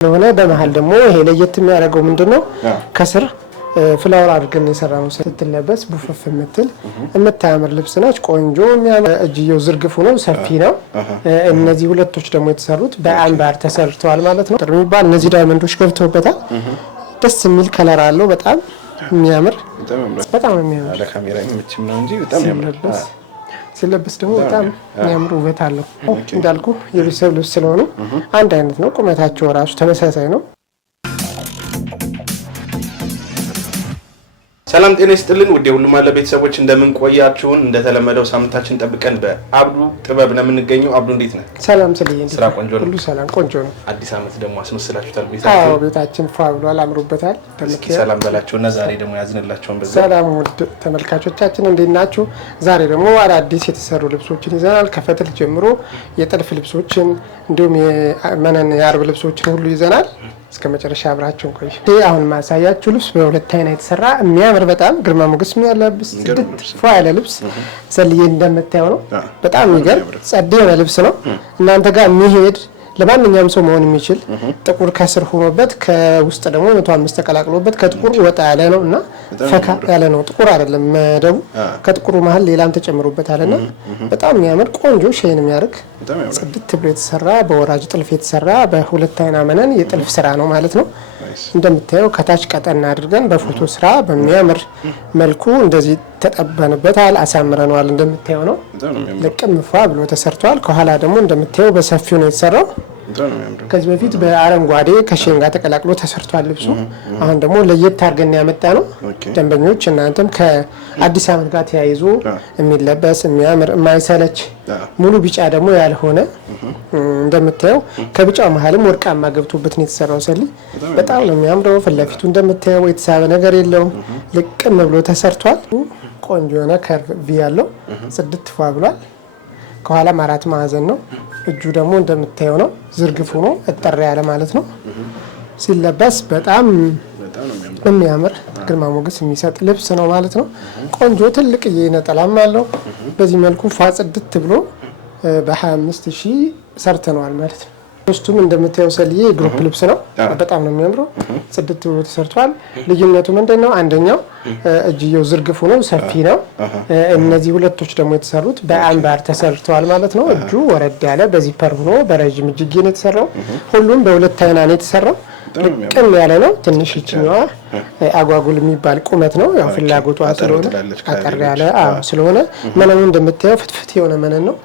ለሆነ በመሃል ደግሞ ይሄ ለየት የሚያደርገው ምንድነው ከስር ፍላወር አድርገን የሰራነው ስትለበስ ቡፈፍ የምትል የምታምር ልብስ ነች። ቆንጆ የሚያምር እጅየው ዝርግፉ ነው፣ ሰፊ ነው። እነዚህ ሁለቶች ደግሞ የተሰሩት በአምባር ተሰርተዋል ማለት ነው። የሚባል እነዚህ ዳይመንዶች ገብተውበታል። ደስ የሚል ከለር አለው። በጣም የሚያምር በጣም የሚያምር ለካሜራ የሚመችም ነው እንጂ በጣም ያምራል። ሲለበስ ደግሞ በጣም የሚያምር ውበት አለው። እንዳልኩ የቤተሰብ ልብስ ስለሆነ አንድ አይነት ነው። ቁመታቸው ራሱ ተመሳሳይ ነው። ሰላም ጤና ይስጥልን ውድ የሁሉም አለ ቤተሰቦች እንደምን ቆያችሁን? እንደተለመደው ሳምንታችን ጠብቀን በአብዱ ጥበብ ነው የምንገኘው። አብዱ እንዴት ነህ? ሰላም ስለኝ ስራ ቆንጆ ነው። ሁሉ ሰላም ቆንጆ ነው። አዲስ አመት ደግሞ አስመስላችሁታል ቤታችን? አዎ ቤታችን ፏብሏል፣ አምሮበታል። እስኪ ሰላም በላቸውና ዛሬ ደግሞ ያዝንላችሁን በዛ። ሰላም ውድ ተመልካቾቻችን እንዴት ናችሁ? ዛሬ ደግሞ አዳዲስ የተሰሩ ልብሶችን ይዘናል። ከፈትል ጀምሮ የጥልፍ ልብሶችን እንዲሁም የመነን የአርብ ልብሶችን ሁሉ ይዘናል። እስከ መጨረሻ አብራችሁን ቆዩ። ይሄ አሁን ማሳያችሁ ልብስ በሁለት አይና የተሰራ የሚያምር በጣም ግርማ ሞገስ የሚያላብስ ፏ ያለ ልብስ ሰልዬ እንደምታየው ነው። በጣም የሚገርም ጸዴ ያለ ልብስ ነው። እናንተ ጋር የሚሄድ ለማንኛውም ሰው መሆን የሚችል ጥቁር ከስር ሆኖበት ከውስጥ ደግሞ 105 ተቀላቅሎበት ከጥቁር ወጣ ያለ ነው እና ፈካ ያለ ነው። ጥቁር አይደለም መደቡ ከጥቁሩ መሀል ሌላም ተጨምሮበታልና በጣም የሚያምር ቆንጆ ሼን የሚያርግ ጽድት ብሎ የተሰራ በወራጅ ጥልፍ የተሰራ በሁለት አይና መነን የጥልፍ ስራ ነው ማለት ነው። እንደምታየው ከታች ቀጠና አድርገን በፎቶ ስራ በሚያምር መልኩ እንደዚህ ተጠበንበታል፣ አሳምረነዋል። እንደምታየው ነው። ልቅም ፏ ብሎ ተሰርቷል። ከኋላ ደግሞ እንደምታየው በሰፊው ነው የተሰራው። ከዚህ በፊት በአረንጓዴ ከሼን ጋር ተቀላቅሎ ተሰርቷል ልብሱ። አሁን ደግሞ ለየት አድርገን ያመጣ ነው። ደንበኞች እናንተም ከአዲስ አመት ጋር ተያይዞ የሚለበስ የሚያምር የማይሰለች ሙሉ ቢጫ ደግሞ ያልሆነ እንደምታየው ከቢጫው መሀልም ወርቃማ ገብቶበት ነው የተሰራው። ሰሊ በጣም ነው የሚያምረው። ፍለፊቱ እንደምታየው የተሳበ ነገር የለውም። ልቅም ብሎ ተሰርቷል። ቆንጆ የሆነ ከርቭ ያለው ጽድት ፏ ብሏል። ከኋላም 4 ማዕዘን ነው። እጁ ደግሞ እንደምታየው ነው። ዝርግፉ ነው እጠር ያለ ማለት ነው። ሲለበስ በጣም የሚያምር ግርማ ሞገስ የሚሰጥ ልብስ ነው ማለት ነው። ቆንጆ ትልቅ ነጠላም አለው። በዚህ መልኩ ፏ ጽድት ብሎ በ25000 ሰርተነዋል ማለት ነው። ሶስቱም እንደምታየው ሰልዬ ግሩፕ ልብስ ነው። በጣም ነው የሚያምረው። ጽድት ብሎ ተሰርቷል። ልዩነቱ ምንድነው? አንደኛው እጅየው ዝርግፉ ነው፣ ሰፊ ነው። እነዚህ ሁለቶች ደግሞ የተሰሩት በአምባር ተሰርተዋል ማለት ነው። እጁ ወረድ ያለ በዚፐር ሆኖ በረጅም እጅጌ ነው የተሰራው። ሁሉም በሁለት አይና ነው የተሰራው። ቅም ያለ ነው። ትንሽ ይችኛዋ አጓጉል የሚባል ቁመት ነው። ያው ፍላጎቷ ስለሆነ አጠር ያለ ስለሆነ መነኑ እንደምታየው ፍትፍት የሆነ መነን ነው።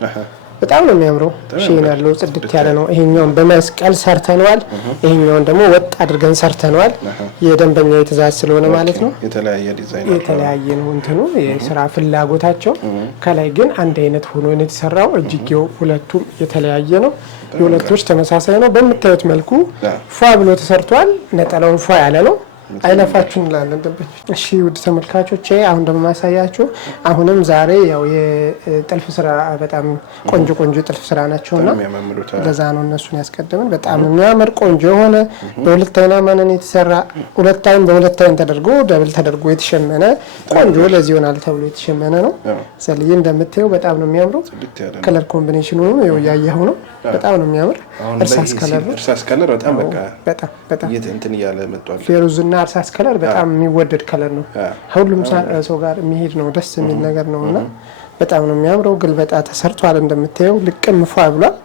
በጣም ነው የሚያምረው። ሼን ያለው ጽድት ያለ ነው። ይሄኛውን በመስቀል ሰርተነዋል። ይሄኛውን ደግሞ ወጥ አድርገን ሰርተነዋል። የደንበኛ የትእዛዝ ስለሆነ ማለት ነው። የተለያየ ዲዛይን የተለያየ ነው እንትኑ የስራ ፍላጎታቸው። ከላይ ግን አንድ አይነት ሆኖ ነው የተሰራው። እጅጌው ሁለቱም የተለያየ ነው። የሁለቶች ተመሳሳይ ነው። በምታዩት መልኩ ፏ ብሎ ተሰርቷል። ነጠላውን ፏ ያለ ነው። አይለፋችሁ እንላለን ደንበኞች። እሺ ውድ ተመልካቾቼ አሁን ደግሞ ማሳያችሁ አሁንም ዛሬ ያው የጥልፍ ስራ በጣም ቆንጆ ጥልፍ ስራ ናቸውና ለዛ ነው እነሱን ያስቀደምን። በጣም የሚያምር ቆንጆ የሆነ በሁለት አይና መነን የተሰራ ሁለት አይን በሁለት አይን ተደርጎ ደብል ተደርጎ የተሸመነ ቆንጆ ለዚህ ይሆናል ተብሎ የተሸመነ ነው። ሰልዬ እንደምታየው በጣም ነው የሚያምረው። ከለር ኮምቢኔሽኑ ነው ያያየው ነው። በጣም ነው የሚያምር። እርሳስ ከለር በጣም እንትን እያለ መጥቷል። ፌሩዝና እርሳስ ከለር በጣም የሚወደድ ከለር ነው። ሁሉም ሰው ጋር የሚሄድ ነው። ደስ የሚል ነገር ነውና በጣም ነው የሚያምረው። ግልበጣ ተሰርቷል። እንደምታየው ልቅም ፏ ብሏል።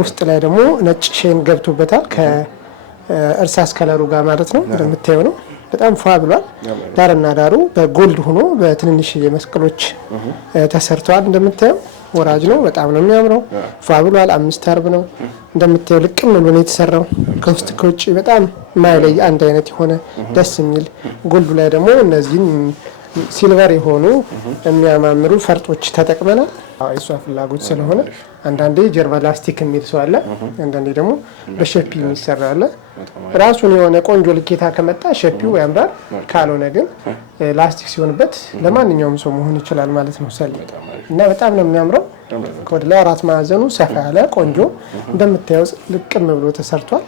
ውስጥ ላይ ደግሞ ነጭ ሼን ገብቶበታል ከእርሳስ ከለሩ ጋር ማለት ነው። እንደምታየው ነው። በጣም ፏ ብሏል። ዳርና ዳሩ በጎልድ ሆኖ በትንንሽ መስቀሎች ተሰርተዋል። እንደምታየው ወራጅ ነው። በጣም ነው የሚያምረው። ፏ ብሏል። 5 አርብ ነው እንደምታየው ልቅም ብሎ ነው የተሰራው። ከውስጥ ከውጭ በጣም ማይለይ አንድ አይነት የሆነ ደስ የሚል ጎልዱ ላይ ደግሞ እነዚህን ሲልቨር የሆኑ የሚያማምሩ ፈርጦች ተጠቅመናል። እሷ ፍላጎት ስለሆነ አንዳንዴ ጀርባ ላስቲክ የሚል ሰው አለ፣ አንዳንዴ ደግሞ በሸፒ የሚሰራ አለ። ራሱን የሆነ ቆንጆ ልኬታ ከመጣ ሸፒው ያምራል። ካልሆነ ግን ላስቲክ ሲሆንበት ለማንኛውም ሰው መሆን ይችላል ማለት ነው። ሰል እና በጣም ነው የሚያምረው። ከወደ ላይ 4 ማዕዘኑ ሰፋ ያለ ቆንጆ እንደምታየው ልቅም ብሎ ተሰርቷል።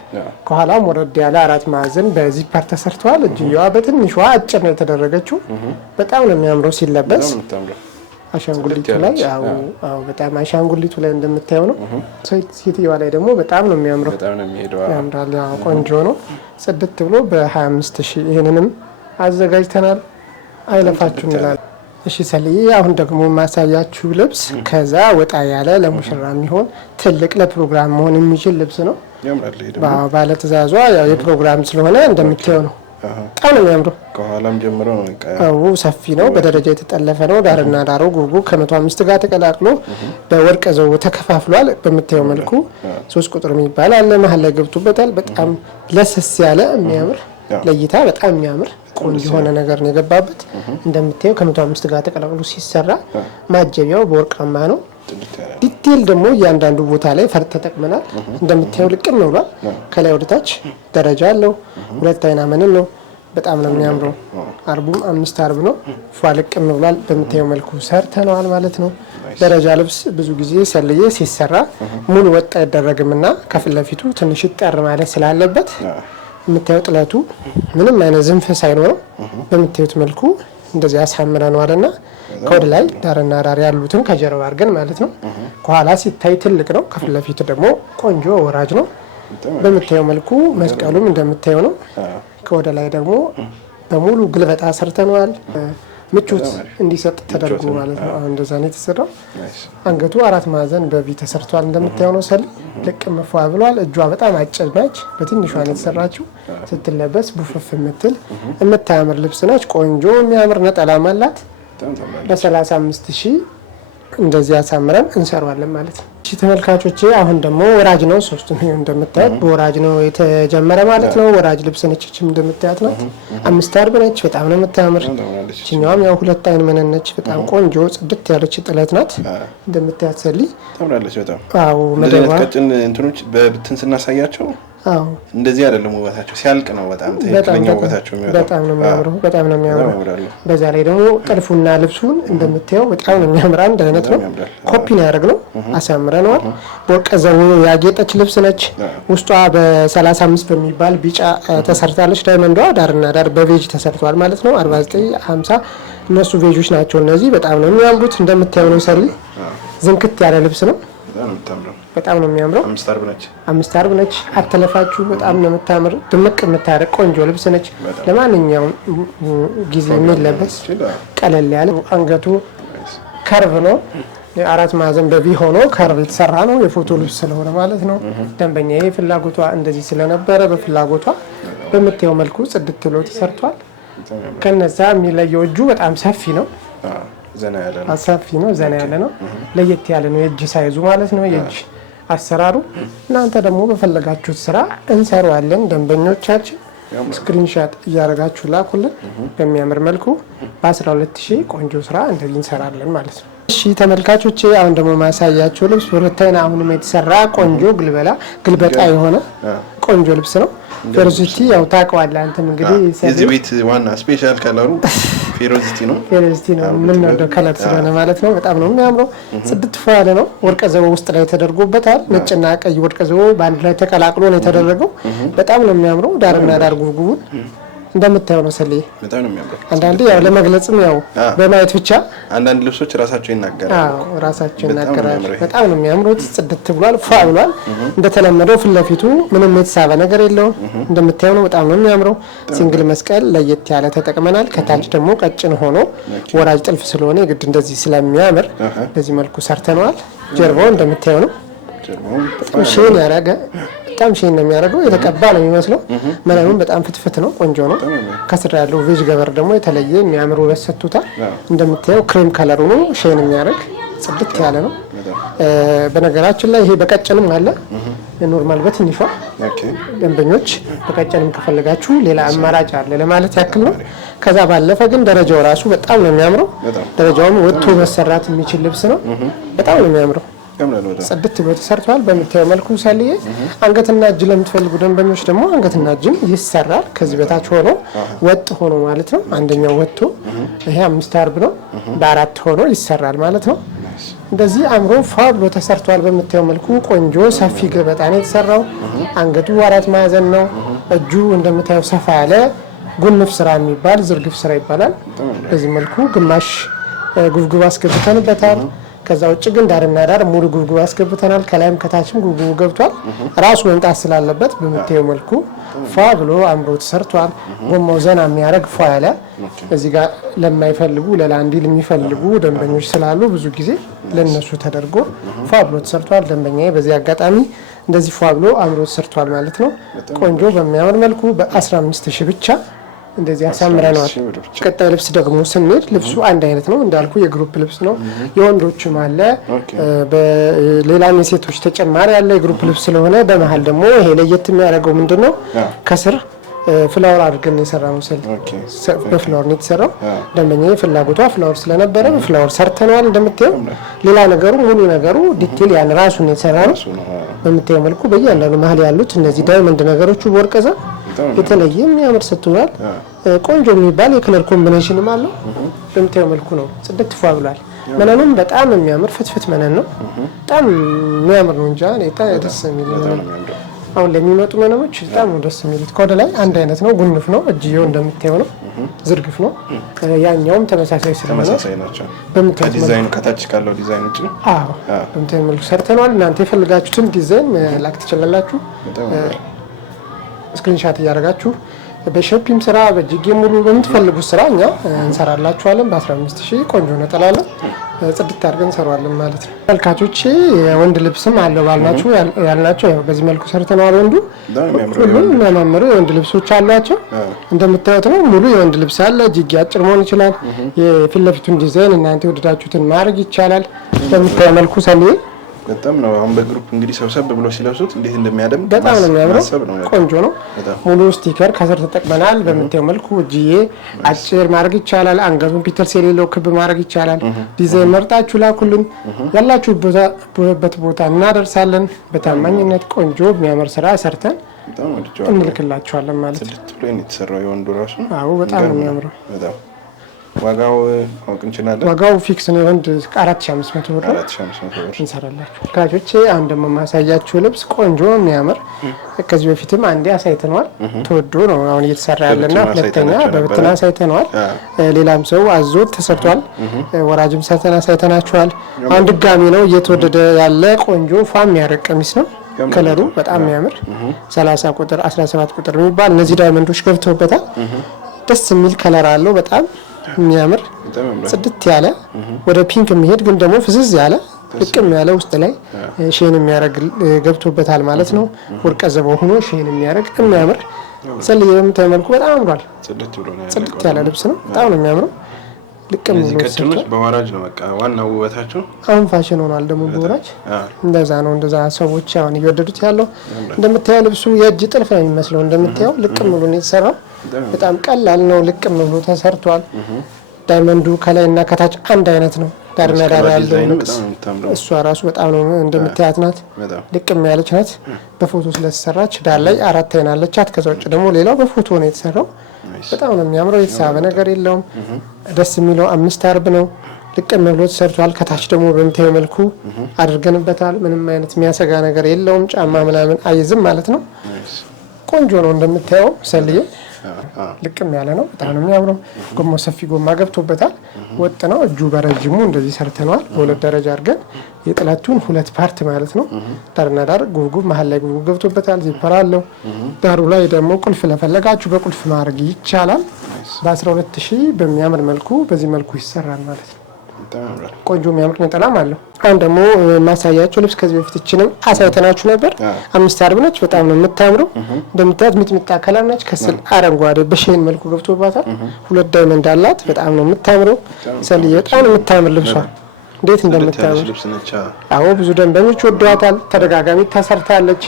ከኋላም ወረድ ያለ 4 ማዕዘን በዚፐር ተሰርቷል። እጅየዋ በትንሿ አጭር ነው የተደረገችው። በጣም ነው የሚያምረው ሲለበስ። አሻንጉሊቱ ላይ አው በጣም አሻንጉሊቱ ላይ እንደምታየው ነው። ሴትየዋ ላይ ደግሞ በጣም ነው የሚያምረው። በጣም ነው የሚሄደው። ያምራል። ቆንጆ ነው። ጽድት ብሎ በ25000 ይሄንንም አዘጋጅተናል። አይለፋችሁም ይላል። እሺ ሰልዬ፣ አሁን ደግሞ ማሳያችሁ ልብስ ከዛ ወጣ ያለ ለሙሽራ የሚሆን ትልቅ ለፕሮግራም መሆን የሚችል ልብስ ነው። ያምራል። ይሄ ደግሞ ባለ ትእዛዟ ያው የፕሮግራም ስለሆነ እንደምታየው ነው። በጣም ነው የሚያምረው። ከኋላም ጀምሮ ነው ሰፊ ነው። በደረጃ የተጠለፈ ነው። ዳርና ዳሩ ጉርጉ ከ105 ጋር ተቀላቅሎ በወርቀ ዘቦ ተከፋፍሏል። በምታየው መልኩ 3 ቁጥር የሚባል አለ መሀል ላይ ገብቶበታል። በጣም ለስስ ያለ የሚያምር ለይታ በጣም የሚያምር ቆንጆ የሆነ ነገር ነው የገባበት። እንደምታየው ከ105 ጋር ተቀላቅሎ ሲሰራ ማጀቢያው በወርቃማ ነው። ዲቴል ደግሞ እያንዳንዱ ቦታ ላይ ፈርጥ ተጠቅመናል። እንደምታየው ልቅም ብሏል። ከላይ ወደ ታች ደረጃ አለው። 2 አይና መነን ነው። በጣም ነው የሚያምረው። አርቡም 5 አርብ ነው። ፏ ልቅም ብሏል። በምታየው መልኩ ሰርተነዋል ማለት ነው። ደረጃ ልብስ ብዙ ጊዜ ሰልዬ ሲሰራ ሙሉ ወጥ አይደረግምና ከፊት ለፊቱ ትንሽ ይጠር ማለት ስላለበት የምታየው ጥለቱ ምንም አይነት ዝንፍ ሳይኖረው በምታዩት መልኩ እንደዚህ አሳምረነዋልና ከወደ ላይ ዳርና ዳር ያሉትን ከጀርባ አድርገን ማለት ነው። ከኋላ ሲታይ ትልቅ ነው። ከፊት ለፊቱ ደግሞ ቆንጆ ወራጅ ነው። በምታየው መልኩ መስቀሉም እንደምታየው ነው። ከወደ ላይ ደግሞ በሙሉ ግልበጣ ሰርተነዋል። ምቾት እንዲሰጥ ተደርጎ ማለት ነው። አሁን እንደዛ ነው የተሰራው። አንገቱ 4 ማዕዘን በቪ ተሰርቷል። እንደምታየው ነው። ሰል ልቅም ፏ ብሏል። እጇ በጣም አጭር ነች። በትንሿ ነው የተሰራችው። ስትለበስ ቡፍፍ የምታምር ልብስ ነች። ቆንጆ የሚያምር ነጠላም አላት። በ35000 እንደዚህ አሳምረን እንሰራዋለን ማለት ነው። እሺ ተመልካቾቼ፣ አሁን ደግሞ ወራጅ ነው። 3ቱም እንደምታዩት በወራጅ ነው የተጀመረ ማለት ነው። ወራጅ ልብስ ነች። እቺም እንደምታዩት ናት። 5 አርብ ነች። በጣም ነው የምታምር። እቺኛውም ያው 2 አይን መነን ነች። በጣም ቆንጆ ጽድት ያለች ጥለት ናት። እንደምታዩት ሰሊ ታምራለች በጣም። አዎ መደባ ቀጭን እንትኖች በብትን ስናሳያቸው እንደዚህ አይደለም ውበታቸው፣ ሲያልቅ ነው በጣም ትክክለኛ ውበታቸው የሚወጣው። በጣም ነው የሚያምረው። በጣም ነው የሚያምረው። በዛ ላይ ደግሞ ጥልፉና ልብሱን እንደምታየው በጣም ነው የሚያምር። አንድ አይነት ነው። ኮፒ ነው ያደረግነው። አሳምረነዋል። በወርቀ ዘቦ ያጌጠች ልብስ ነች። ውስጧ በ35 በሚባል ቢጫ ተሰርታለች። ዳይመንዷ ዳርና ዳር በቬጅ ተሰርቷል ማለት ነው። 49 50 እነሱ ቬጆች ናቸው። እነዚህ በጣም ነው የሚያምሩት። እንደምታየው ነው። ሰሪ ዝንክት ያለ ልብስ ነው። በጣም ነው የሚያምረው። 5 አርብ ነች። አተለፋችሁ በጣም ነው የምታምር። ድምቅ የምታረቅ ቆንጆ ልብስ ነች። ለማንኛውም ጊዜ የሚለበስ ቀለል ያለ አንገቱ ከርቭ ነው። 4 ማዕዘን በቪ ሆኖ ከርቭ የተሰራ ነው። የፎቶ ልብስ ስለሆነ ማለት ነው። ደንበኛዬ ፍላጎቷ እንደዚህ ስለነበረ በፍላጎቷ በምታየው መልኩ ጽድት ብሎ ተሰርቷል። ከነዛ የሚለየው እጁ በጣም ሰፊ ነው። ዘና ያለ ነው። ሰፊ ነው። ዘና ያለ ነው። ለየት ያለ ነው የእጅ ሳይዙ ማለት ነው። የእጅ አሰራሩ እናንተ ደግሞ በፈለጋችሁት ስራ እንሰራዋለን። ደንበኞቻችን ስክሪንሻት እያደረጋችሁ ላኩልን። በሚያምር መልኩ በ12000 ቆንጆ ስራ እንደዚህ እንሰራለን ማለት ነው። እሺ ተመልካቾቼ፣ አሁን ደግሞ ማሳያችሁ ልብስ በሁለተኛ አሁንም የተሰራ ቆንጆ ግልበጣ የሆነ ቆንጆ ልብስ ነው። ፌሮዚቲ ያው ታውቀዋለህ አንተም እንግዲህ የዚህ ቤት ዋና ስፔሻል ከለሩ ፌሮዚቲ ነው። ፌሮዚቲ ነው የምንወደው ከለር ስለሆነ ማለት ነው። በጣም ነው የሚያምረው። ጽድት ያለ ነው። ወርቀ ዘቦ ውስጥ ላይ ተደርጎበታል። ነጭና ቀይ ወርቀ ዘቦ በአንድ ላይ ተቀላቅሎ ነው የተደረገው። በጣም ነው የሚያምረው። ዳርና ዳር ጉርጉሩን እንደምታየው ነው ሰልዬ። በጣም ነው የሚያምረው። አንዳንዴ ያው ለመግለጽም ያው በማየት ብቻ አንዳንድ ልብሶች ራሳቸው ይናገራሉ። ራሳቸው ይናገራሉ። በጣም ነው የሚያምሩት። ጽድት ብሏል። ፏ ብሏል። እንደተለመደው ፊት ለፊቱ ምንም የተሳበ ነገር የለውም። እንደምታየው ነው። በጣም ነው የሚያምረው። ሲንግል መስቀል ለየት ያለ ተጠቅመናል። ከታች ደግሞ ቀጭን ሆኖ ወራጅ ጥልፍ ስለሆነ የግድ እንደዚህ ስለሚያምር በዚህ መልኩ ሰርተነዋል። ጀርባው እንደምታየው ነው። በጣም ሼን ያደረገ በጣም ሼን ነው የሚያደርገው። የተቀባ ነው የሚመስለው። መነኑም በጣም ፍትፍት ነው። ቆንጆ ነው። ከስር ያለው ቬጅ ገበር ደግሞ የተለየ የሚያምር ውበት ሰጥቶታል። እንደምታየው ክሬም ከለሩ ነው። ሼን የሚያደርግ ጽድት ያለ ነው። በነገራችን ላይ ይሄ በቀጭንም አለ። ኖርማል በትንሿ ደንበኞች በቀጭንም ከፈለጋችሁ ሌላ አማራጭ አለ ለማለት ያክል ነው። ከዛ ባለፈ ግን ደረጃው ራሱ በጣም ነው የሚያምረው። ደረጃውም ወጥቶ መሰራት የሚችል ልብስ ነው። በጣም ነው የሚያምረው። ጽድት ብሎ ተሰርቷል። በምታየው መልኩ ሰልዬ አንገትና እጅ ለምትፈልጉ ደንበኞች ደግሞ አንገትና እጅም ይሰራል። ከዚህ በታች ሆኖ ወጥ ሆኖ ማለት ነው። አንደኛው ወጥቶ ይሄ 5 አርብ ነው። በ4 ሆኖ ይሰራል ማለት ነው። እንደዚህ አምሮ ፏ ብሎ ተሰርቷል። በምታየው መልኩ ቆንጆ ሰፊ ገበጣ ነው የተሰራው። አንገቱ 4 ማዕዘን ነው። እጁ እንደምታየው ሰፋ ያለ ጉንፍ ስራ የሚባል ዝርግፍ ስራ ይባላል። በዚህ መልኩ ግማሽ ጉብጉብ አስገብተንበታል። ከዛ ውጭ ግን ዳርና ዳር ሙሉ ጉብጉብ አስገብተናል። ከላይም ከታችም ጉብጉቡ ገብቷል። ራሱ መምጣት ስላለበት በምታየው መልኩ ፏ ብሎ አምሮ ተሰርቷል። ጎማው ዘና የሚያደርግ ፏ ያለ እዚህ ጋር ለማይፈልጉ ለላንዲል የሚፈልጉ ደንበኞች ስላሉ ብዙ ጊዜ ለነሱ ተደርጎ ፏ ብሎ ተሰርቷል። ደንበኛዬ በዚህ አጋጣሚ እንደዚህ ፏ ብሎ አምሮ ተሰርቷል ማለት ነው። ቆንጆ በሚያምር መልኩ በ15000 ብቻ እንደዚህ አሳምረናል። ቀጣይ ልብስ ደግሞ ስንሄድ ልብሱ አንድ አይነት ነው እንዳልኩ የግሩፕ ልብስ ነው። የወንዶችም አለ በሌላም የሴቶች ተጨማሪ ያለ የግሩፕ ልብስ ስለሆነ በመሃል ደግሞ ይሄ ለየት የሚያደርገው ምንድነው ከስር ፍላወር አድርገን የሰራነው በፍላወር ነው የተሰራው። ደንበኛዬ ፍላጎቷ ፍላወር ስለነበረ በፍላወር ሰርተናል። እንደምታየው ሌላ ነገሩ ሙሉ ነገሩ ዲቴል ያን ራሱ ነው የሰራነው። በምታየው መልኩ በእያንዳንዱ መሀል ያሉት እነዚህ ዳይመንድ ነገሮቹ በወርቀዛ የተለየ የሚያምር ስትሆናል። ቆንጆ የሚባል የከለር ኮምቢኔሽንም አለው። በምታየው መልኩ ነው ጽድት ፏ ብሏል። መነኑም በጣም የሚያምር ፍትፍት መነን ነው። በጣም የሚያምር ነው እንጂ ደስ የሚል ነው። አሁን ለሚመጡ መነኖች በጣም ነው ደስ የሚሉት። ከወደ ላይ አንድ አይነት ነው፣ ጉንፍ ነው። እጅየው እንደምታየው ነው፣ ዝርግፍ ነው። ያኛውም ተመሳሳይ ስለሆነ ከዲዛይኑ ከታች ካለው ዲዛይን ውጪ በምታየው መልኩ ሰርተናል። እናንተ የፈልጋችሁትን ዲዛይን ላክ ትችላላችሁ። ስክሪንሻት እያደረጋችሁ በሾፒም ስራ በእጅጌ ሙሉ በምትፈልጉት ስራ እኛ እንሰራላችኋለን። በ15000 ቆንጆ ነጠላ አለ ጽድት አድርገን እንሰራዋለን ማለት ነው። ተመልካቾቼ የወንድ ልብስም አለው ባልናችሁ ያልናቸው ያው በዚህ መልኩ ሰርተናል። ወንዱ ሁሉም የሚያማምሩ የወንድ ልብሶች አሏቸው። እንደምታዩት ነው ሙሉ የወንድ ልብስ አለ። እጅጌ አጭር መሆን ይችላል። የፊት ለፊቱን ዲዛይን እናንተ ወደዳችሁትን ማድረግ ይቻላል። በምታዩ መልኩ ሰልዬ በጣም ነው። አሁን በግሩፕ እንግዲህ ሰብሰብ ብሎ ሲለብሱት እንዴት እንደሚያደምቅ በጣም ነው የሚያምረው። ቆንጆ ነው። ሙሉ ስቲከር ከስር ተጠቅመናል። በምታየው መልኩ እጅዬ አጭር ማድረግ ይቻላል። አንገቱን ፒተርስ የሌለው ክብ ማድረግ ይቻላል። ዲዛይን መርጣችሁ ላኩልን። ያላችሁበት ቦታ እናደርሳለን። በታማኝነት ቆንጆ የሚያምር ስራ ሰርተን እንልክላችኋለን ማለት ነው። ጽድት ብሎ ነው የተሰራው የወንዱ ራሱ። አዎ በጣም ነው የሚያምረው። በጣም ዋጋው ማወቅ እንችላለን? ዋጋው ፊክስ ነው። ወንድ 4500 ብር እንሰራላችሁ። ካጆቼ አሁን ደግሞ ማሳያችሁ ልብስ ቆንጆ የሚያምር ከዚህ በፊትም አንዴ አሳይተናል። ተወዶ ነው አሁን እየተሰራ ያለና ሁለተኛ በብትና አሳይተናል። ሌላም ሰው አዞት ተሰርቷል። ወራጅም ሰርተና አሳይተናችኋል። አሁን ድጋሚ ነው እየተወደደ ያለ ቆንጆ ፋም የሚያረቅ ቀሚስ ነው። ከለሩ በጣም የሚያምር 30 ቁጥር 17 ቁጥር የሚባል እነዚህ ዳይመንዶች ገብተውበታል። ደስ የሚል ከለር አለው። በጣም የሚያምር ጽድት ያለ ወደ ፒንክ የሚሄድ ግን ደግሞ ፍዝዝ ያለ ልቅም ያለ ውስጥ ላይ ሼን የሚያደርግ ገብቶበታል ማለት ነው። ወርቀ ዘበው ሆኖ ሼን የሚያደርግ የሚያምር ሰልዬ በምታየው መልኩ በጣም አምሯል። ጽድት ያለ ልብስ ነው። በጣም ነው የሚያምረው። ልቅም ነው ከትንሽ በወራጅ ነው በቃ ዋናው ውበታቸው። አሁን ፋሽን ሆኗል ደግሞ በወራጅ እንደዛ ነው። እንደዛ ሰዎች አሁን እየወደዱት ያለው እንደምታየው ልብሱ የእጅ ጥልፍ ነው የሚመስለው። እንደምታየው ልቅም ብሎ ነው የተሰራው። በጣም ቀላል ነው። ልቅም ብሎ ተሰርቷል። ዳይመንዱ ከላይና ከታች አንድ አይነት ነው። ዳርና ዳር ያለው ንቅስ እሷ ራሱ በጣም ነው እንደምታያት ናት። ልቅም ያለች ናት። በፎቶ ስለተሰራች ዳር ላይ 4 አይን አለቻት። ከዛ ውጭ ደግሞ ሌላው በፎቶ ነው የተሰራው። በጣም ነው የሚያምረው። የተሳበ ነገር የለውም። ደስ የሚለው 5 አርብ ነው። ልቅም ብሎ ተሰርቷል። ከታች ደግሞ በምታየው መልኩ አድርገንበታል። ምንም አይነት የሚያሰጋ ነገር የለውም። ጫማ ምናምን አይዝም ማለት ነው። ቆንጆ ነው እንደምታየው ሰልዬ ልቅም ያለ ነው። በጣም ነው የሚያምረው። ጎማው ሰፊ ጎማ ገብቶበታል። ወጥ ነው። እጁ በረጅሙ እንደዚህ ሰርተነዋል። በሁለት ደረጃ አድርገን የጥለቱን 2 ፓርት ማለት ነው። ዳርና ዳር ጉብጉብ መሀል ላይ ጉብጉብ ገብቶበታል። ዚፐር አለው። ዳሩ ላይ ደግሞ ቁልፍ ለፈለጋችሁ በቁልፍ ማድረግ ይቻላል። በ12000 በሚያምር መልኩ በዚህ መልኩ ይሰራል ማለት ነው። ቆንጆ የሚያምር ነጠላም አለው። አሁን ደግሞ ማሳያችሁ ልብስ ከዚህ በፊት እችንም አሳይተናችሁ ነበር። 5 አርብ ነች። በጣም ነው የምታምረው። እንደምታዩት ሚጥሚጣ ከለር ነች። ከስል አረንጓዴ በሼን መልኩ ገብቶባታል። 2 ዳይመንድ አላት። በጣም ነው የምታምረው። ሰልዬ በጣም ነው የምታምር ልብሷ እንዴት እንደምታምር። አዎ ብዙ ደንበኞች ወደዋታል። ተደጋጋሚ ተሰርታለች።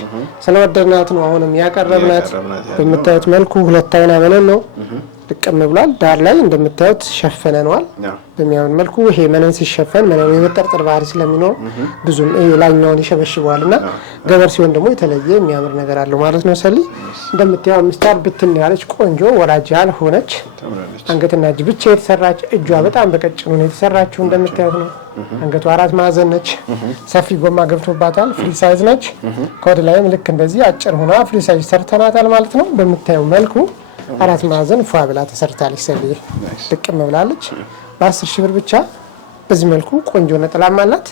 ስለወደድናት ነው አሁንም ያቀረብናት። በምታዩት መልኩ 2 አይና መነን ነው። ልቅም ብሏል። ዳር ላይ እንደምታዩት ሸፈነናል በሚያምር መልኩ። ይሄ መነን ሲሸፈን መነን የመጠርጠር ባህሪ ስለሚኖር ብዙም ላይኛውን ይሸበሽበዋልና ገበር ሲሆን ደግሞ የተለየ የሚያምር ነገር አለው ማለት ነው። ሰሊ እንደምታየው 5 አርብ ብትን ያለች ቆንጆ ወራጅ ያልሆነች አንገትና እጅ ብቻ የተሰራች እጇ በጣም በቀጭኑ ነው የተሰራችው። እንደምታዩት ነው። አንገቷ 4 ማዕዘን ነች። ሰፊ ጎማ ገብቶባታል። ፍሪ ሳይዝ ነች። ከወደ ላይም ልክ እንደዚህ አጭር ሆና ፍሪ ሳይዝ ሰርተናታል ማለት ነው። በምታየው መልኩ 4 ማዕዘን ፏ ብላ ተሰርታለች። ሰልዬ ልቅም ብላለች። በ10000 ብር ብቻ በዚህ መልኩ ቆንጆ ነጠላም አላት።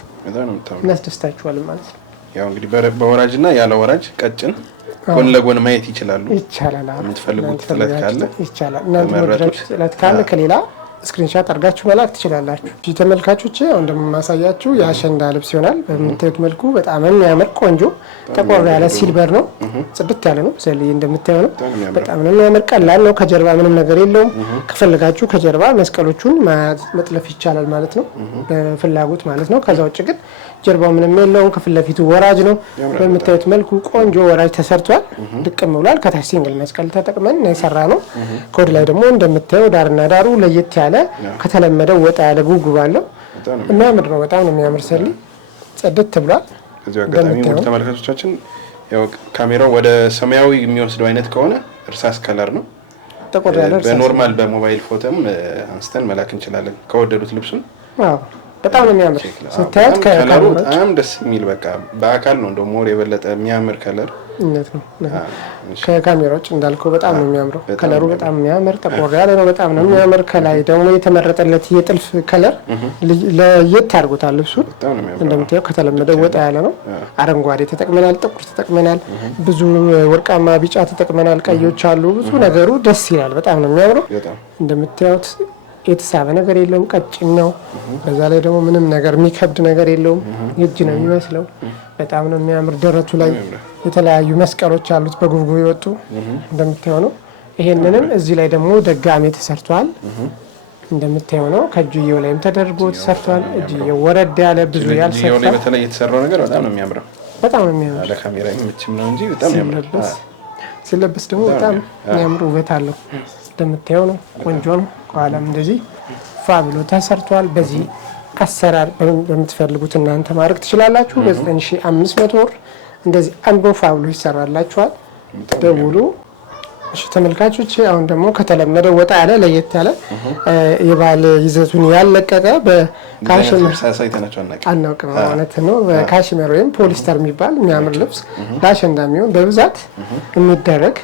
እናስደስታችኋል ማለት ነው። ያው እንግዲህ በወራጅና ያለ ወራጅ ቀጭን ጎን ለጎን ማየት ይችላሉ። ይቻላል። የምትፈልጉት ጥለት ካለ ይቻላል። እናንተ ወራጅ ጥለት ካለ ከሌላ ስክሪንሻት አድርጋችሁ መላክ ትችላላችሁ። ተመልካቾች አሁን እንደማሳያችሁ የአሸንዳ ልብስ ይሆናል። በምታዩት መልኩ በጣም የሚያምር ቆንጆ ጠቆር ያለ ሲልቨር ነው። ጽድት ያለ ነው። ስለዚህ እንደምታዩ ነው። በጣም ነው የሚያምር። ቀላል ነው። ከጀርባ ምንም ነገር የለውም። ከፈለጋችሁ ከጀርባ መስቀሎቹን መጥለፍ ይቻላል ማለት ነው፣ በፍላጎት ማለት ነው። ከዛ ውጭ ግን ጀርባው ምንም የለውም። ከፊት ለፊቱ ወራጅ ነው። በምታዩት መልኩ ቆንጆ ወራጅ ተሰርቷል። ድቅም ብሏል። ከታች ሲንግል መስቀል ተጠቅመን የሰራ ነው። ኮድ ላይ ደግሞ እንደምታየው ዳርና ዳሩ ለየት ያለ ከተለመደው ወጣ ያለ ጉጉብ አለው። የሚያምር ነው። በጣም ነው የሚያምር። ሰሊ ጽድት ብሏል። እዚህ አጋጣሚ ወደ ተመልካቾቻችን ያው ካሜራው ወደ ሰማያዊ የሚወስደው አይነት ከሆነ እርሳስ ከለር ነው። ተቆራ ያለ በኖርማል በሞባይል ፎቶም አንስተን መላክ እንችላለን ከወደዱት ልብሱን። አዎ በጣም ነው የሚያምር። ስታዩት ከለሩ በጣም ደስ የሚል በቃ በአካል ነው እንደው ሞር የበለጠ የሚያምር ከለር እነት ነው። ከካሜራው ውጭ እንዳልከው በጣም ነው የሚያምረው። ከለሩ በጣም የሚያምር ጠቆር ያለ ነው። በጣም ነው የሚያምር። ከላይ ደግሞ የተመረጠለት የጥልፍ ከለር ለየት አድርጎታል ልብሱን። እንደምታየው ከተለመደው ወጣ ያለ ነው። አረንጓዴ ተጠቅመናል፣ ጥቁር ተጠቅመናል፣ ብዙ ወርቃማ ቢጫ ተጠቅመናል፣ ቀዮች አሉ። ብዙ ነገሩ ደስ ይላል። በጣም ነው የሚያምረው። እንደምታዩት የተሳበ ነገር የለውም። ቀጭን ነው። በዛ ላይ ደግሞ ምንም ነገር የሚከብድ ነገር የለውም። እጅ ነው የሚመስለው። በጣም ነው የሚያምር። ደረቱ ላይ የተለያዩ መስቀሎች አሉት በጉብጉብ የወጡ እንደምታየው ነው። ይሄንንም እዚህ ላይ ደግሞ ደጋሜ ተሰርቷል። እንደምታየው ነው። ከእጅየው ላይም ተደርጎ ተሰርቷል። እጅየው ወረድ ያለ ብዙ ያልሰፋ በተለይ የተሰራው ነገር በጣም ነው የሚያምረው። በጣም ነው የሚያምር። ለካሜራ ምንም ነው እንጂ በጣም ያምራል። ሲለበስ ደግሞ በጣም የሚያምር ውበት አለው። እንደምታየው ነው። ቆንጆ ነው። ከኋላም እንደዚህ ፋብሎ ተሰርቷል። በዚህ አሰራር በምትፈልጉት እናንተ ማድረግ ትችላላችሁ። በ9500 ብር እንደዚህ አንቦ ፋብሎ ይሰራላችኋል። ደውሉ። እሺ ተመልካቾች፣ አሁን ደግሞ ከተለመደው ወጣ ያለ ለየት ያለ የባህል ይዘቱን ያለቀቀ በካሽሜር አናውቅም ማለት ነው። በካሽሜር ወይም ፖሊስተር የሚባል የሚያምር ልብስ ለአሸንዳ የሚሆን በብዛት የሚደረግ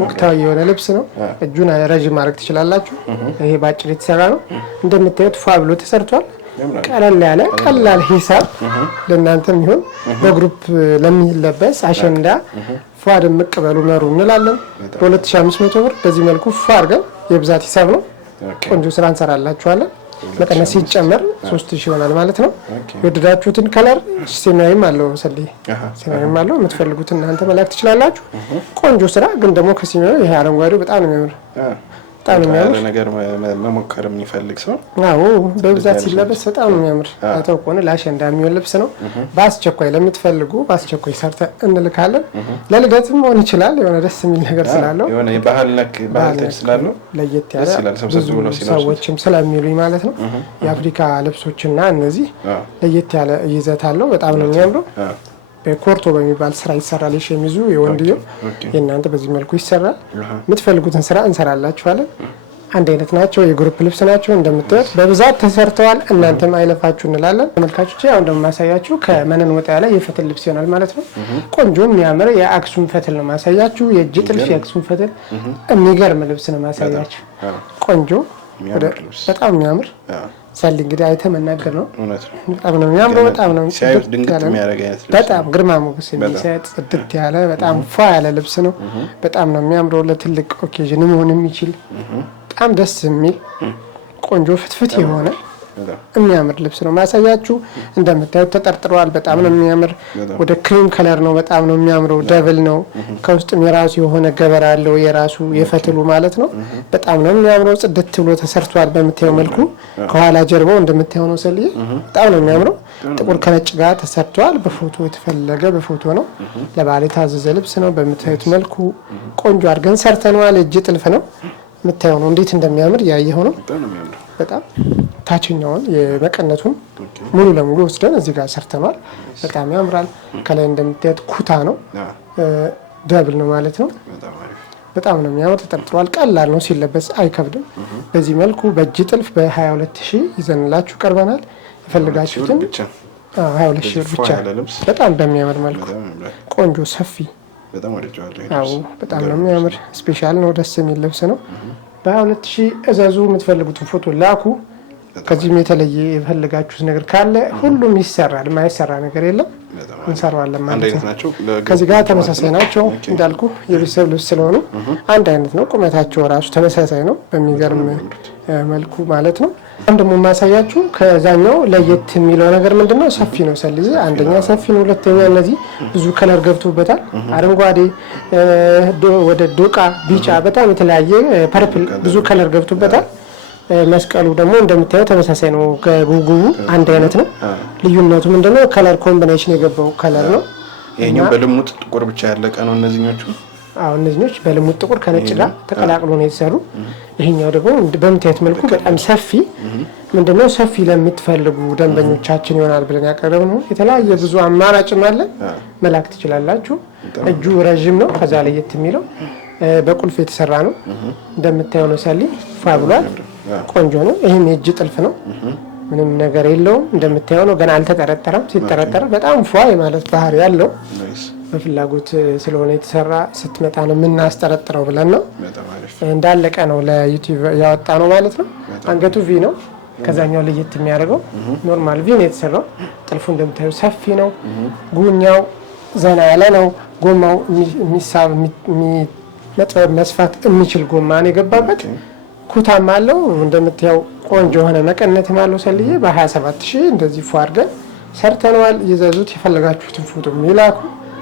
ወቅታዊ የሆነ ልብስ ነው። እጁን ረጅም ማድረግ ትችላላችሁ። ይሄ ባጭር የተሰራ ነው። እንደምታዩት ፏ ብሎ ተሰርቷል። ቀለል ያለ ቀላል ሂሳብ ለእናንተም ይሁን በግሩፕ ለሚለበስ አሸንዳ ፏ ድምቅ በሉ መሩ እንላለን። በ2500 ብር በዚህ መልኩ ፏ አድርገን የብዛት ሂሳብ ነው። ቆንጆ ስራ እንሰራላችኋለን። መቀነስ ሲጨመር 3000 ይሆናል ማለት ነው። የወደዳችሁትን ከለር ሰማያዊም አለው ሰማያዊም አለው። የምትፈልጉትን እናንተ መላክ ትችላላችሁ። ቆንጆ ስራ ግን ደግሞ ከሰማያዊ ይሄ አረንጓዴው በጣም ነው የሚያምር። በጣም ነው የሚያምር ነገር መሞከር የሚፈልግ ሰው አዎ በብዛት ሲለበስ በጣም ነው የሚያምር። ታውቆ ነው ለአሸንዳ የሚሆን ልብስ ነው። በአስቸኳይ ለምትፈልጉ በአስቸኳይ ሰርተ እንልካለን። ለልደትም መሆን ይችላል። የሆነ ደስ የሚል ነገር ስላለው የሆነ የባህል ነክ ባህል ተች ስላለው ለየት ያለ ሰዎችም ስለሚሉኝ ማለት ነው። የአፍሪካ ልብሶችና እነዚህ ለየት ያለ ይዘት አለው። በጣም ነው የሚያምረው። በኮርቶ በሚባል ስራ ይሰራል። የሸሚዙ የወንድየው የእናንተ በዚህ መልኩ ይሰራል። የምትፈልጉትን ስራ እንሰራላችኋለን። አንድ አይነት ናቸው። የግሩፕ ልብስ ናቸው። እንደምታዩት በብዛት ተሰርተዋል። እናንተም አይለፋችሁ እንላለን። ተመልካቾቼ አሁን እንደማሳያችሁ ከመነን ወጣ ያለ የፈትል ልብስ ይሆናል ማለት ነው። ቆንጆ የሚያምር የአክሱም ፈትል ነው ማሳያችሁ። የእጅ ጥልፍ የአክሱም ፈትል የሚገርም ልብስ ነው ማሳያችሁ። ቆንጆ በጣም የሚያምር ሰል እንግዲህ አይተ መናገር ነው። በጣም ነው የሚያምረው። በጣም ነው በጣም ግርማ ሞገስ የሚሰጥ ጽድት ያለ በጣም ፏ ያለ ልብስ ነው። በጣም ነው የሚያምረው። ለትልቅ ኦኬዥን መሆን የሚችል በጣም ደስ የሚል ቆንጆ ፍትፍት የሆነ የሚያምር ልብስ ነው ማሳያችሁ። እንደምታዩት ተጠርጥሯል። በጣም ነው የሚያምር። ወደ ክሬም ከለር ነው። በጣም ነው የሚያምረው። ደብል ነው። ከውስጥም የራሱ የሆነ ገበር አለው የራሱ የፈትሉ ማለት ነው። በጣም ነው የሚያምረው። ጽድት ብሎ ተሰርቷል በምታየው መልኩ። ከኋላ ጀርባው እንደምታየው ነው። ሰልዬ በጣም ነው የሚያምረው። ጥቁር ከነጭ ጋር ተሰርቷል። በፎቶ የተፈለገ በፎቶ ነው። ለባለ ታዘዘ ልብስ ነው። በምታዩት መልኩ ቆንጆ አድርገን ሰርተነዋል። እጅ ጥልፍ ነው። የምታየው ነው እንዴት እንደሚያምር ያየኸው ነው። በጣም ታችኛውን የመቀነቱን ሙሉ ለሙሉ ወስደን እዚህ ጋር ሰርተናል። በጣም ያምራል። ከላይ እንደምታዩት ኩታ ነው። ደብል ነው ማለት ነው። በጣም ነው የሚያምር። ተጠርጥሯል። ቀላል ነው ሲለበስ አይከብድም። በዚህ መልኩ በእጅ ጥልፍ በ22000 ይዘንላችሁ ቀርበናል። የፈልጋችሁትን 22000 ብቻ በጣም በሚያምር መልኩ ቆንጆ ሰፊ በጣም ነው የሚያምር። ስፔሻል ነው። ደስ የሚል ልብስ ነው። በ22000 እዘዙ። የምትፈልጉትን ፎቶ ላኩ። ከዚህም የተለየ የፈልጋችሁት ነገር ካለ ሁሉም ይሰራል። የማይሰራ ነገር የለም፣ እንሰራዋለን ማለት ነው። ከዚህ ጋር ተመሳሳይ ናቸው እንዳልኩ የቤተሰብ ልብስ ስለሆኑ አንድ አይነት ነው። ቁመታቸው ራሱ ተመሳሳይ ነው በሚገርም መልኩ ማለት ነው። አሁን ደግሞ የማሳያችሁ ከዛኛው ለየት የሚለው ነገር ምንድነው? ሰፊ ነው ሰልዬ። አንደኛ ሰፊ ነው፣ ሁለተኛ እነዚህ ብዙ ከለር ገብቶበታል። አረንጓዴ፣ ወደ ዶቃ፣ ቢጫ፣ በጣም የተለያየ ፐርፕል ብዙ ከለር ገብቶበታል። መስቀሉ ደግሞ እንደምታየው ተመሳሳይ ነው። ከጉጉቡ አንድ አይነት ነው። ልዩነቱ ምንድነው? ከለር ኮምቢኔሽን የገባው ከለር ነው። ይሄኛው በልሙጥ ጥቁር ብቻ ያለቀ ነው። እነዚህኞቹ እነዚህኞች በልሙጥ ጥቁር ከነጭ ጋር ተቀላቅሎ ነው የተሰሩ። ይሄኛው ደግሞ በምታዩት መልኩ በጣም ሰፊ ምንድነው? ሰፊ ለምትፈልጉ ደንበኞቻችን ይሆናል ብለን ያቀረብነው የተለያየ ብዙ አማራጭም አለ። መላክ ትችላላችሁ። እጁ ረጅም ነው። ከዛ ለየት የሚለው በቁልፍ የተሰራ ነው። እንደምታየው ነው። ሰሊ ፋብሏል። ቆንጆ ነው። ይሄም የእጅ ጥልፍ ነው። ምንም ነገር የለውም። እንደምታየው ነው። ገና አልተጠረጠረም። ሲጠረጠረ በጣም ፏ ማለት ባህሪ ያለው በፍላጎት ስለሆነ የተሰራ ስትመጣ ነው የምናስጠረጥረው ብለን ነው። እንዳለቀ ነው ለዩቲዩብ ያወጣ ነው ማለት ነው። አንገቱ ቪ ነው። ከዛኛው ለየት የሚያደርገው ኖርማል ቪ ነው የተሰራው። ጥልፉ እንደምታየው ሰፊ ነው። ጉኛው ዘና ያለ ነው። ጎማው የሚሳብ መጥበብ መስፋት የሚችል ጎማ ነው የገባበት። ኩታም አለው። እንደምታየው ቆንጆ የሆነ መቀነትም አለው። ሰልዬ በ27000 እንደዚህ ፎ አድርገን ሰርተነዋል። ይዘዙት። የፈለጋችሁትን ፎቶ ይላኩ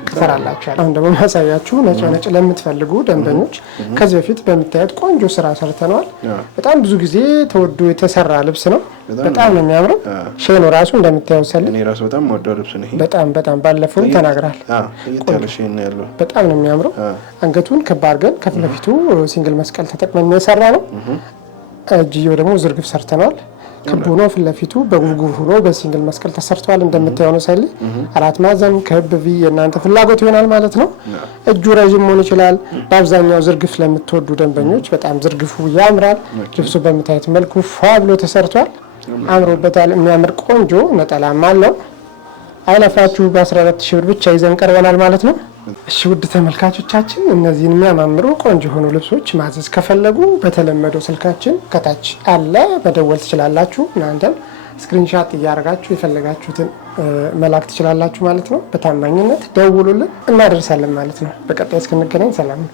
ትሰራላችኋል። አሁን ደግሞ ማሳያችሁ ነጭ ለምትፈልጉ ደንበኞች ከዚህ በፊት በምታዩት ቆንጆ ስራ ሰርተነዋል። በጣም ብዙ ጊዜ ተወዶ የተሰራ ልብስ ነው። በጣም ነው የሚያምረው። ሼኑ ራሱ እንደምታዩት ሰል እኔ ራሱ በጣም ወደው ልብስ ነው ይሄ። በጣም ባለፈው ተናግራል። ያለ ሼን ያለው በጣም ነው የሚያምረው። አንገቱን ክብ አድርገን ከፊት ለፊቱ ሲንግል መስቀል ተጠቅመን ነው የሰራ ነው። እጅየው ደግሞ ዝርግፍ ሰርተነዋል። ክብ ሆኖ ፊት ለፊቱ በጉጉብ ሆኖ በሲንግል መስቀል ተሰርቷል። እንደምታየው ነው ሰሊ። አራት ማዕዘን ክብ ቪ የእናንተ ፍላጎት ይሆናል ማለት ነው። እጁ ረጅም መሆን ይችላል። በአብዛኛው ዝርግፍ ለምትወዱ ደንበኞች በጣም ዝርግፉ ያምራል። ልብሱ በምታዩት መልኩ ፏ ብሎ ተሰርቷል። አምሮበታል። የሚያምር ቆንጆ ነጠላም አለው። አይለፋችሁ በ14000 ብር ብቻ ይዘን ቀርበናል ማለት ነው። እሺ ውድ ተመልካቾቻችን እነዚህን የሚያማምሩ ቆንጆ የሆኑ ልብሶች ማዘዝ ከፈለጉ በተለመደው ስልካችን ከታች አለ፣ መደወል ትችላላችሁ። እናንተም ስክሪንሻት እያደረጋችሁ የፈለጋችሁትን መላክ ትችላላችሁ ማለት ነው። በታማኝነት ደውሉልን፣ እናደርሳለን ማለት ነው። በቀጣይ እስክንገናኝ ሰላም ነው።